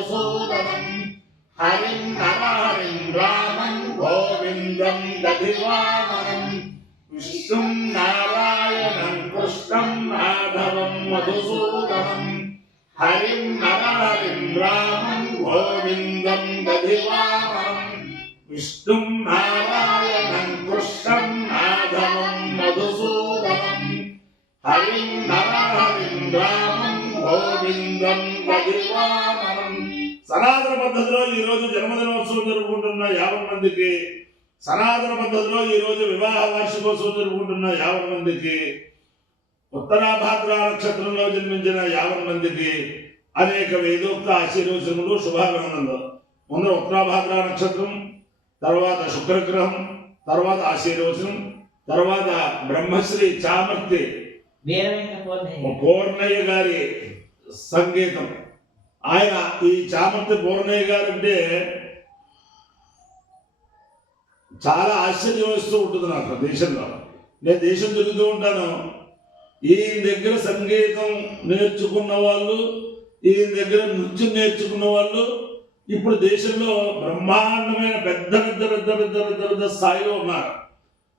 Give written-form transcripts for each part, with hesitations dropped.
మధుసూదనం హరిం నరహరిం రామం గోవిందం దధివామనం విష్ణుం నారాయణం కృష్ణం మాధవం మధుసూదనం హరిం నరహరిం రామం గోవిందం దధివామనం విష్ణుం నారాయణం కృష్ణం మాధవం మధుసూదనం హరిం నరహరిం రామం గోవిందం దధివామనం. సనాతన పద్ధతిలో ఈ రోజు జన్మదినోత్సవం జరుపుకుంటున్న 50 మందికి, సనాతన పద్ధతిలో ఈ రోజు వివాహ వార్షికోత్సవం జరుపుకుంటున్న 50 మందికి, ఉత్తరాభాద్ర నక్షత్రంలో జన్మించిన 50 మందికి అనేక వేదోక్త ఆశీర్వచనములు, శుభాభినందనలు. ముందర ఉత్తరాభాద్ర నక్షత్రం, తర్వాత శుక్రగ్రహం, తర్వాత ఆశీర్వచనం, తర్వాత బ్రహ్మశ్రీ చామర్తి పూర్ణయ్య గారి సంగీతం. ఆయన ఈ చామర్తి పూర్ణయ్య గారు అంటే చాలా ఆశ్చర్యం వేస్తూ ఉంటుంది నాకు దేశంలో. నేను దేశం తిరుగుతూ ఉంటాను. ఈయన దగ్గర సంగీతం నేర్చుకున్న వాళ్ళు, ఈయన దగ్గర నృత్యం నేర్చుకున్న వాళ్ళు ఇప్పుడు దేశంలో బ్రహ్మాండమైన పెద్ద పెద్ద పెద్ద పెద్ద పెద్ద పెద్ద స్థాయిలో ఉన్నారు.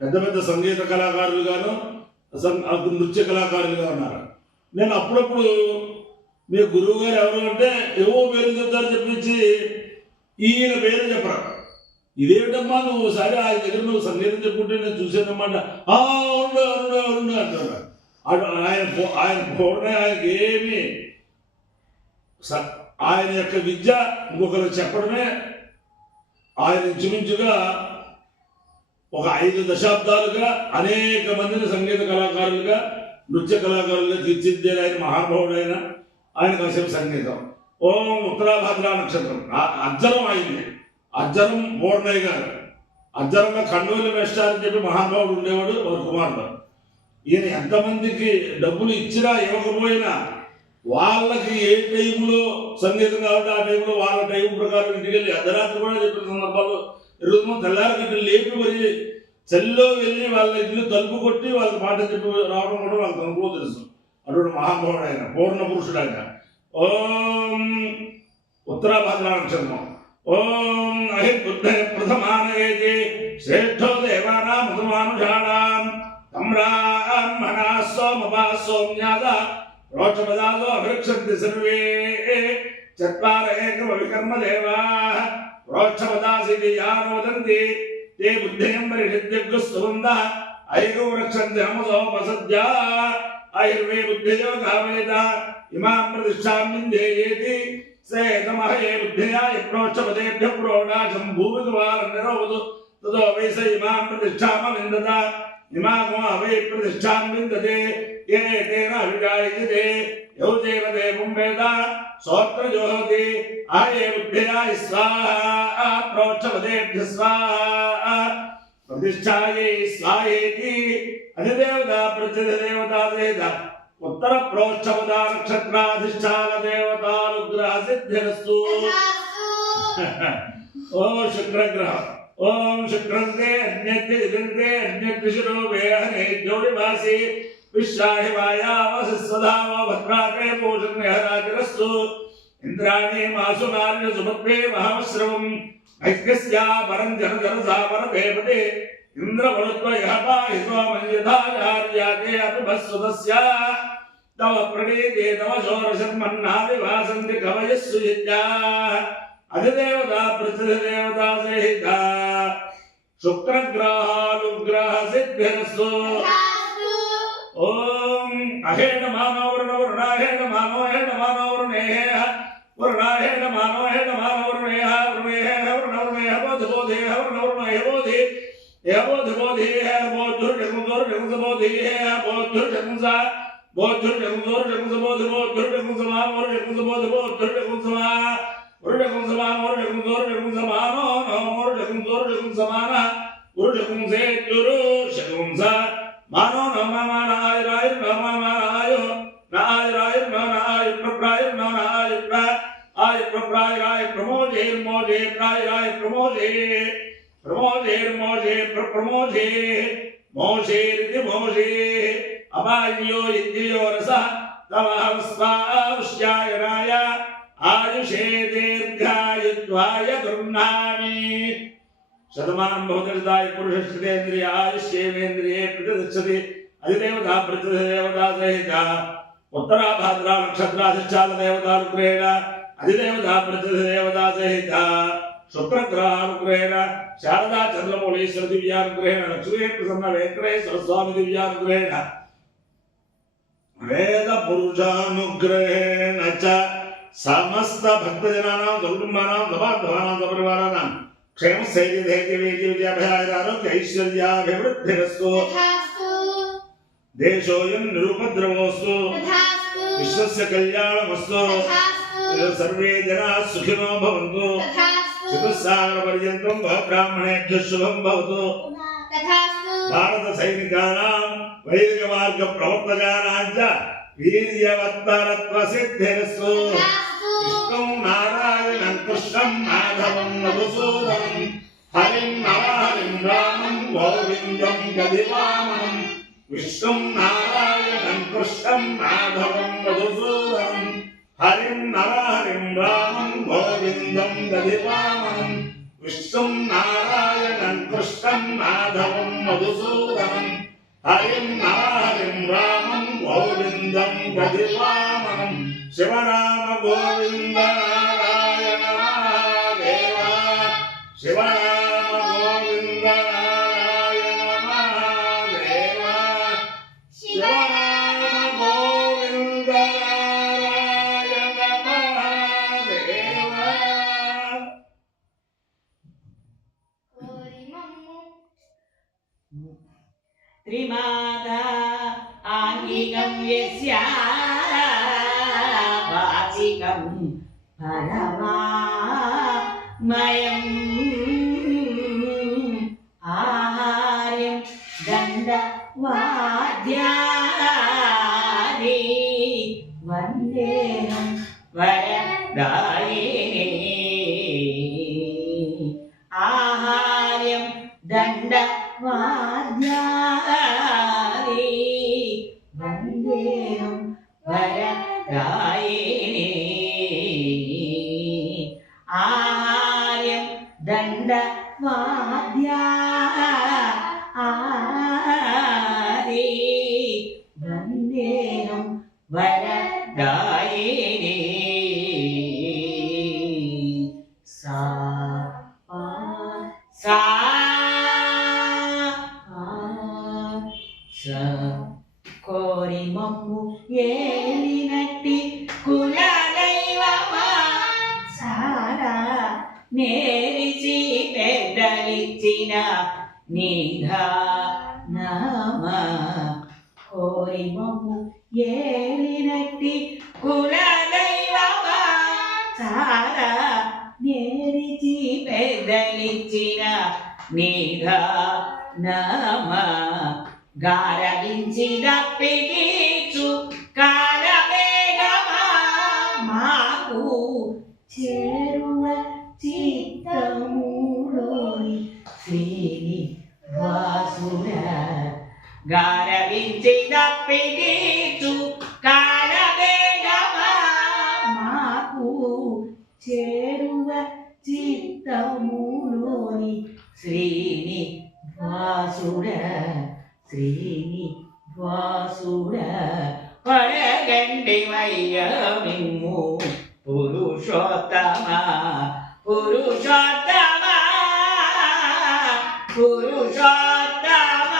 పెద్ద పెద్ద సంగీత కళాకారులుగాను, నృత్య కళాకారులుగా ఉన్నారు. నేను అప్పుడప్పుడు మీ గురువు గారు ఎవరు అంటే ఏవో పేరు చెప్తారు చెప్పించి ఈయన పేరు చెప్పరు. ఇదేమిటమ్మా నువ్వు ఒకసారి ఆయన దగ్గర నువ్వు సంగీతం చెప్పుకుంటే నేను చూసానమాట. అవును అవును అవును అంటారు. ఆయన పూర్ణ ఆయనకి ఏమి ఆయన యొక్క విద్య ఇంకొకరు చెప్పడమే. ఆయన ఇంచుమించుగా ఒక 5 దశాబ్దాలుగా అనేక మందిని సంగీత కళాకారులుగా, నృత్య కళాకారులుగా తీర్చిదిద్దారు ఆయన. మహానుభావుడైన ఆయన కాసేపు సంగీతం. ఓం ఉత్తరాభాద్ర నక్షత్రం అజ్జరం అయింది. అజ్జరం పూర్ణయ్య గారు. అజ్జరంలో కండోలి మేస్టార్ అని చెప్పి మహానుభావుడు ఉండేవాడు, వారి కుమారుడు. ఈయన ఎంతమందికి డబ్బులు ఇచ్చినా ఇవ్వకపోయినా వాళ్ళకి ఏ టైంలో సంగీతం కాబట్టి ఆ టైంలో వాళ్ళ టైం ప్రకారం ఇంటికి వెళ్ళి అర్ధరాత్రి కూడా చెప్పిన సందర్భాలు ఎరుగుమో తెల్లారగట్టు లేపి మరి చెల్లో వెళ్ళి వాళ్ళ ఇల్లు తలుపు కొట్టి వాళ్ళకి పాట చెప్పి రావడం కూడా వాళ్ళకి అనుభవం తెలుసు. అటువంటి మహానుభావుడు ఆయన, పూర్ణ పురుషుడు ఆయన. ఓం ఉత్తరాభాద్ర నక్షత్రం. ఓం అహిర్బుద్ధ ప్రథమానయేతి శ్రేష్ఠో దేవానా ముదమానుషాణాం తమ్రాహ్మణా సోమపా సోమ్యాద రోషపదాదో అభిరక్షంతి సర్వే చత్వార ఏకమ వికర్మ దేవాః రోషపదాసి యానోదంతి తే బుద్ధియం పరిషిద్యగ్స్తువందః ఐకో రక్షంతి హమసోపసద్యా ఐర్వే బుద్ధియో కామేత ఇమాం ప్రతిష్టాం విందేయేతి సేతమహే బుద్ధియా యప్రోక్షపదేభ్య ప్రోడాశం భూమిద్వారం నిరోవదు తదో వై స ఇమాం ప్రతిష్టామ విందత ఇమామో అవై ప్రతిష్టాం విందతే ఏ తేన అభిజాయతే యౌ దేవ దేవం వేద సోత్ర జోహతి ఆయే బుద్ధియా స్వాహా ప్రోక్షపదేభ్య స్వాహా ప్రతిష్టాయే స్వాహేతి అధిదేవత ప్రతిదేవతా వేద ఉత్తర ప్రోక్షపద నక్షత్రాధిష్టాన దేవతానుగ్రహ సిద్ధిరస్తు. ఓ శుక్రగ్రహం. ఓం శుక్రంతే అన్యద్దిగంతే అన్యద్విషురో వేహనే జౌడివాసి విశ్వాహి వాయావసిస్వధామ భద్రాకే పూషణ్యహరాజరస్సు ఇంద్రాణి మాసు నార్య సుభద్రే మహాశ్రవం ఐక్యస్యా పరం జనజనసామర దేవతే ఇంద్రవరుత్వయః పాహి సోమం యథాచార్యాతే అపిభస్సుతస్య తవ ప్రణీతే తవ శోరశర్మన్నాది వాసంతి కవయస్సు యజ్ఞా అధిదేవత ప్రతిదేవతా సహిత శుక్రగ్రహానుగ్రహ సిద్ధిరస్సు. ఓం అహేణ మానో వరుణ వరుణాహేణ మానో హేణ మానో వరుణేహ వరుణాహేణ మానో హేణ మానో వరుణేహ వరుణేహ వరుణ వరుణేహ బోధ బోధేహ వరుణ వరుణేహ బోధి ఏ బోధ బోధేహ బోధుర్ జగముదోర్ జగముద బోధేహ బోధుర్ జగముద బోధుర్ జగముదోర్ జగముద బోధ బోధుర్ జగముద మానో జగముద బోధ బోధుర్ జగముద మా వరుణకం సమాన వరుణకం దోరుణకం సమానో నమోరుణకం దోరుణకం సమాన వరుణకం సేతురు శకం స మానో నమమానాయ రాయ నమమానాయ నాయ రాయ నాయ ప్రప్రాయ నాయ ప్ర ఆయ ప్రప్రాయ రాయ ప్రమోదే మోదే ప్రాయ రాయ ప్రమోదే ప్రమోదే మోదే ప్రమోదే మోషే రితి మోషే అపాయో ఇద్యో రస తమః స్వాహ ఉష్యాయనాయ ఆయుషేతే सर्वाय गृह्णामि शतमानं भवति पुरुषश्रुतेन्द्रियायुष्येवेन्द्रिये प्रतिष्ठति अधिदेवता प्रतिदेवता सहिता उत्तराभाद्रा नक्षत्राधिष्ठान देवतानुग्रहेण अधिदेवता प्रतिदेवता सहिता शुक्रग्रहानुग्रहेण शारदा चंद्रमौलीश्वर दिव्यानुग्रहेण लक्ष्मी प्रसन्न वेंकटेश्वर स्वामी दिव्यानुग्रहेण वेद पुरुषानुग्रहेण च समस्त भक्तजनानां कुटुंबानां सबान्धवानां सपरिवाराणां क्षेम स्थैर्य धैर्य वीर्य विद्याभयाय आरोग्य ऐश्वर्याभिवृद्धिरस्तु देशोऽयं निरुपद्रवोऽस्तु विश्वस्य कल्याणमस्तु सर्वे जनाः सुखिनो भवन्तु चतुस्सागरपर्यन्तं ब्राह्मणेभ्यः शुभं भवतु भारत सैनिकानां वैदिकमार्ग प्रवर्तकानां च वीर्यवत्तरत्वसिद्धिरस्तु विष्णुं नारायणं कृष्णं माधवं मधुसूदनं हरिं नरहरिं रामं गोविन्दं दधिवामनं विष्णुं नारायणं कृष्णं माधवं मधुसूदनं हरिं नरहरिं रामं गोविन्दं दधिवामनं विष्णुं नारायणं कृष्णं माधवं मधुसूदनं हरिं नरहरिं रामं गोविन्दं दधिवामनं शिवराम गोविन्द नारायण महादेव शिवराम गोविन्द नारायण महादेव शिवराम गोविन्द नारायण महादेव त्रिमादा आंगिकं यस्या वाचिकं परमामयम् आहार्यं दण्डवाद्यानि वन्देहं वरदायिनी आहार्यं दण्डवाद्यानि वन्देहं वरदायिनी आहार्यं दण्डवाद्यानि वन्देहं वरदायिनी सा కోరిమమ్ము ఏలినట్టి కులదైవమా సారా నేరిచి పెద్దలిచ్చిన నిధానమ కోరిమమ్ము ఏలినట్టి కులదైవమా సారా నేరిచి పెద్దలిచ్చిన నిధానమ గారవించి దప్పిగీచు కాలవేగమా మాకు చేరువ చిత్తములోని శ్రీనివాసుడ గారవించి దప్పిగీచు కాలవేగమా మాకు చేరువ చిత్తములోని శ్రీనివాసుడ శ్రీనివాసుడ పడగండి వయ్యమిమ్ము పురుషోత్తమ పురుషోత్తమ పురుషోత్తమ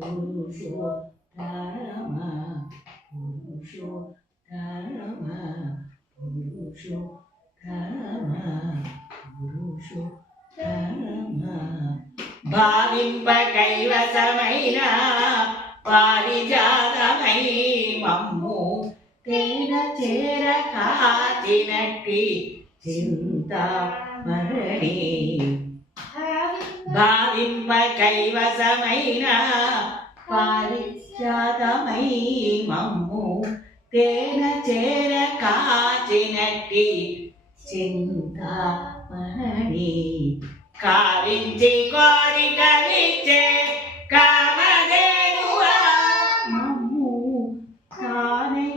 పురుషోత్తమ పురుషోత్తమ పురుషోత్తమ పురుషోత్తమ భావింప కైవసమైన పారిజాతమై మమ్ము తేన చేర కాచినట్టి చింతామణి భావింప కైవసమైన పారిజాతమై మమ్ము తేన చేర కాచినట్టి చింతామణి కావించి కోరికలిచ్చే కామధేనువా మమ్ము తానే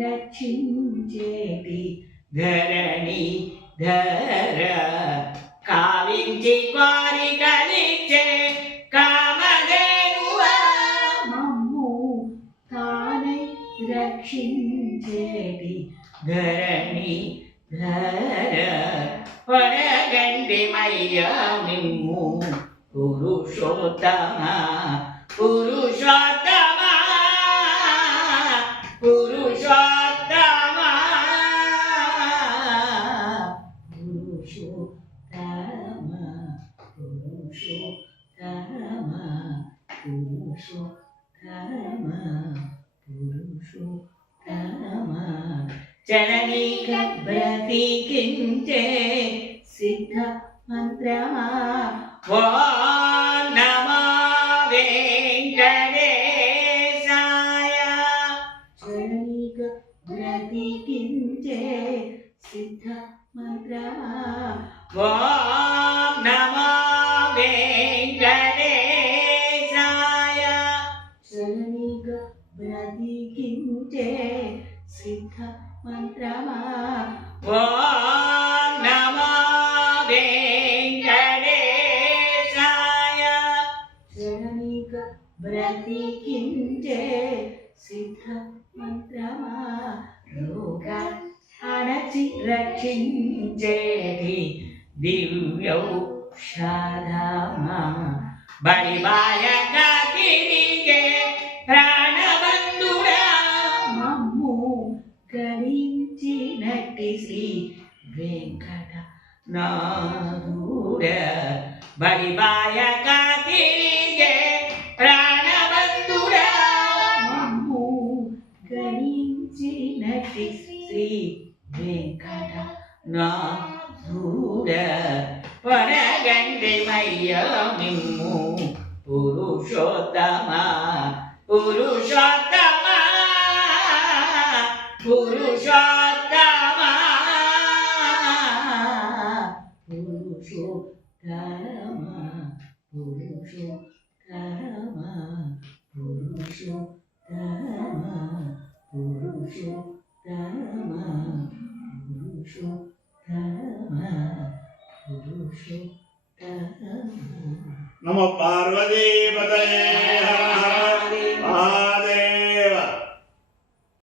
రక్షించేటి ధరణి ధర కావించి కోరికలిచ్చే కామధేనువా మమ్ము తానై రక్షించేటి ధరణి ధర వరగండి మయ్యా మిమ్ము పురుషోత్తమ పురుషోత్తమ పురుషోత్తమ పురుషోత్తమ పురుషోత్తమ పురుషోత్తమ పురుషోత్తమ జననీక బ్రతికించే సిద్ధ మంత్రమా ఓం నమో వెంకటేశాయ జననీక బ్రతికించే సిద్ధ మంత్రమా ఓం నమో వెంకటేశాయ జననీక బ్రతికించే సిద్ధ మంత్రమా ఓం నమో వెంకటేశాయ జననీక బ్రతికించే సిద్ధ మంత్రమా రోగ అణచి రక్షించేది దివ్యౌషధమా బలిబాయక తిరిగే ప్రాణబంధుడా మమ్ము గణించినట్టి శ్రీ వెంకట నాథుడ బలిబాయక తిరిగే ప్రాణబంధుడా మమ్ము గణించినట్టి శ్రీ వెంకట నాథుడ వరగండి మయ్యా మిమ్ము పురుషోత్తమ పురుషోత్తమ పురుషోత్తమ పురుషోత్తమ పురుషోత్తమ పురుషోత్తమ పురుషోత్తమ పురుషోత్తమ పురుషోత్తమ నమో పార్వతీపతయే